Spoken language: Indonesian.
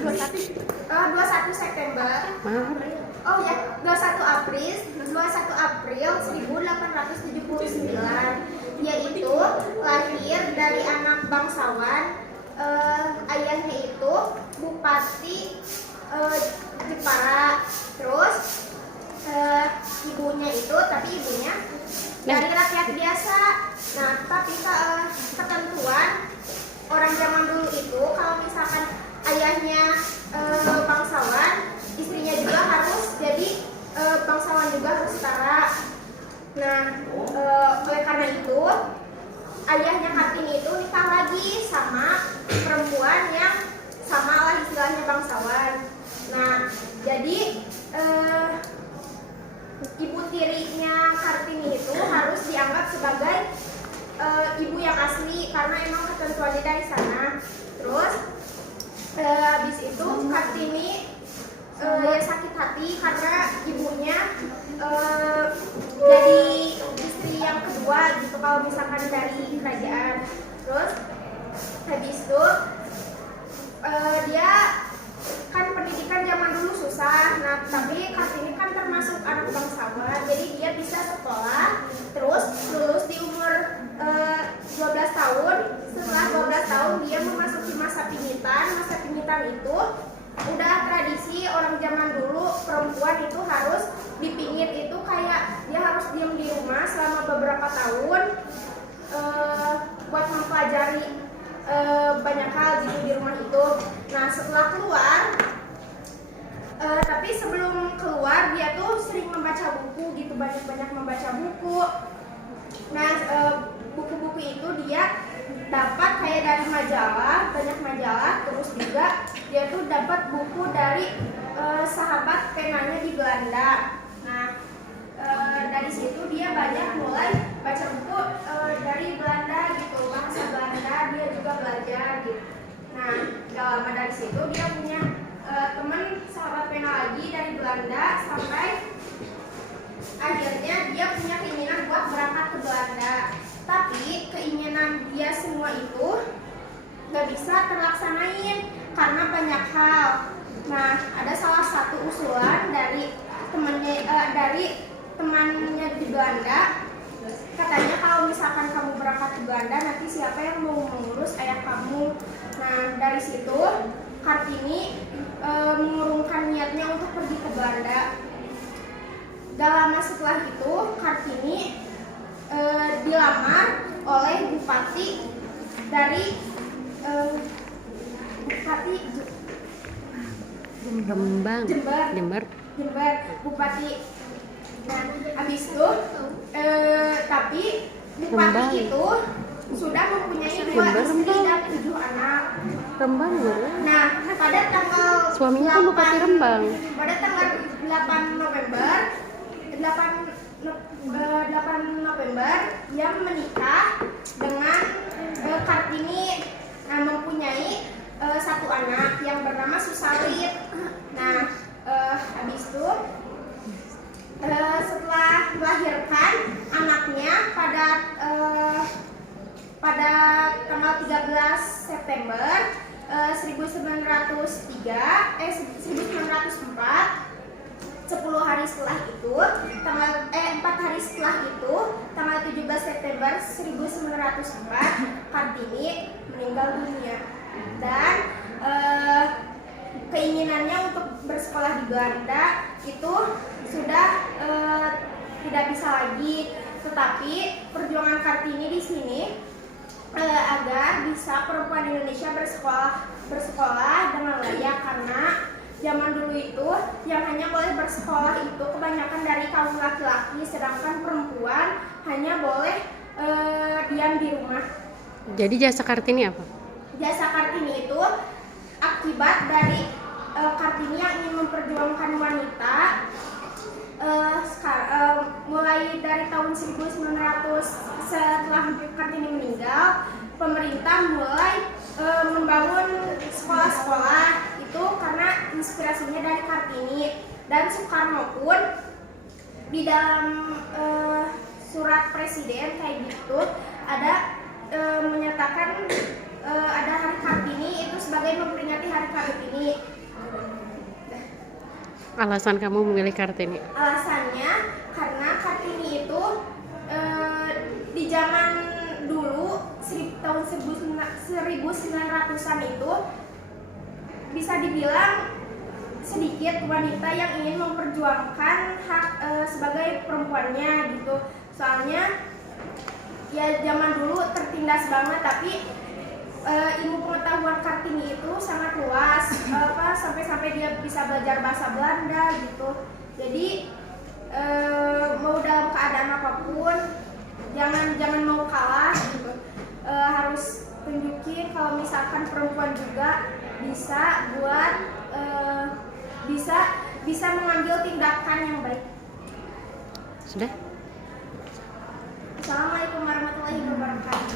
21 September. Oh ya, 21 April 1879, yaitu lahir dari anak bangsawan. Ayahnya itu Bupati Jepara. Terus ibunya dari rakyat biasa. Nah, tapi ketentuan orang zaman dulu itu kalau misalkan ayahnya bangsawan, istrinya juga harus jadi bangsawan juga, harus setara. Nah, oleh karena itu ayahnya Kartini itu nikah lagi sama perempuan yang sama lah istilahnya bangsawan. Nah, jadi ibu tirinya Kartini itu harus dianggap sebagai ibu yang asli karena emang ketentuannya dari sana. Terus habis itu Kartini ya sakit hati karena ibunya jadi istri yang kedua gitu kalau misalkan dari kerajaan. Terus habis itu dia kan pendidikan zaman dulu susah. Nah, tapi Kartini kan termasuk anak bangsawan, jadi dia bisa sekolah terus lulus di umur 12 tahun. Setelah 12 tahun dia memasuki masa pingitan. Masa pingitan itu udah tradisi orang zaman dulu, perempuan itu harus dipingit, itu kayak dia harus diam di rumah selama beberapa tahun buat mempelajari banyak hal gitu di rumah itu. Nah, setelah keluar tapi sebelum keluar dia tuh sering membaca buku gitu, banyak-banyak membaca buku. Nah, buku-buku itu dia dapat kayak dari majalah, banyak majalah. Terus juga dia tuh dapat buku dari sahabat penanya di Belanda. Nah, dari situ dia banyak mulai baca buku dari Belanda gitu, bahasa Belanda dia juga belajar gitu. Nah, gak lama dari situ dia punya teman sahabat pena lagi dari Belanda, sampai akhirnya dia punya keinginan buat berangkat ke Belanda. Tapi keinginan dia semua itu gak bisa terlaksanain karena banyak hal. Nah, ada salah satu usulan dari temannya di Belanda. Katanya kalau misalkan kamu berangkat ke Belanda, nanti siapa yang mau mengurus ayah kamu? Nah, dari situ Kartini mengurungkan niatnya untuk pergi ke Belanda. Gak lama setelah itu Kartini dilamar oleh bupati dari bupati Jember, bupati. Nah, habis itu tapi bupati itu sudah mempunyai 2 istri dan 7 anak. Rembang ya? Nah, pada tanggal suaminya kan bupati Rembang. Pada tanggal 8 November dia menikah dengan Kartini. Nah, mempunyai 1 anak yang bernama Susalit. Nah, habis itu setelah melahirkan anaknya pada tanggal 13 September 1904, 10 hari setelah itu, 4 hari setelah itu, tanggal 17 September 1904, Kartini meninggal dunia. Dan keinginannya untuk bersekolah di Belanda itu sudah tidak bisa lagi. Tetapi perjuangan Kartini di sini agar bisa perempuan Indonesia bersekolah dengan layak, karena zaman dulu itu yang hanya boleh bersekolah itu kebanyakan dari kaum laki-laki, sedangkan perempuan hanya boleh diam di rumah. Jadi jasa Kartini apa? Jasa Kartini itu akibat dari Kartini yang ingin memperjuangkan wanita. Mulai dari tahun 1900 setelah Kartini meninggal, pemerintah mulai membangun sekolah-sekolah itu karena inspirasinya dari Kartini. Dan Soekarno pun di dalam surat presiden kayak gitu ada menyatakan ada Hari Kartini itu sebagai memperingati Hari Kartini. Alasan kamu memilih Kartini? Alasannya karena Kartini itu di zaman dulu tahun 1900-an itu bisa dibilang sedikit wanita yang ingin memperjuangkan hak sebagai perempuannya gitu. Soalnya ya zaman dulu tertindas banget, tapi ilmu pengetahuan Kartini itu sangat luas, sampai-sampai dia bisa belajar bahasa Belanda gitu. Jadi mau dalam keadaan apapun jangan mau kalah gitu. Harus tunjukin kalau misalkan perempuan juga bisa buat bisa mengambil tindakan yang baik. Sudah?